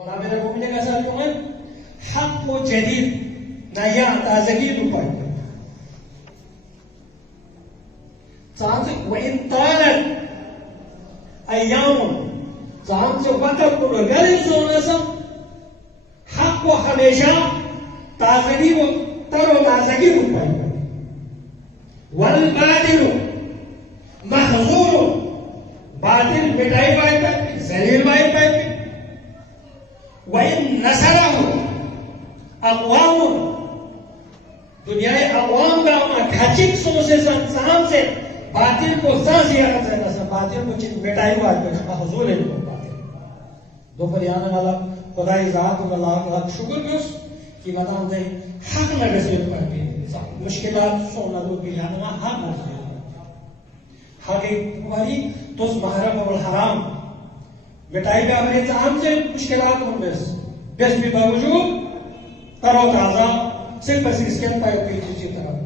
और मेरे को मिलेगा सर तुम्हें हक को जदीद नया ताजगी रुपये चांस वइन तालन अय्याम चांस वक्त को गले सोने से हक को हमेशा ताजगी को तरो ताजगी रुपये वल बातिल महजूर बातिल मिटाई पाए जलील पाए वइन नसरा अक़वाम दुनियाई अक़वाम का घाचिक सोचे संसाम से बातिल को साजिया करता है बातिल को चित मिटाई बात में महजूर है बातिल दो फरियान वाला खुदाई जात और अल्लाह का शुक्र भी उस कि बताऊं दे हक न रसूल पर भी मुश्किलात सोना दो बिलान ना हक न हक वाली तो उस महरम और हराम मिटाई का अपने आम से मुश्किलात होंगे बस भी बावजूद तरो ताजा सिर्फ बस इसके पाए की तरह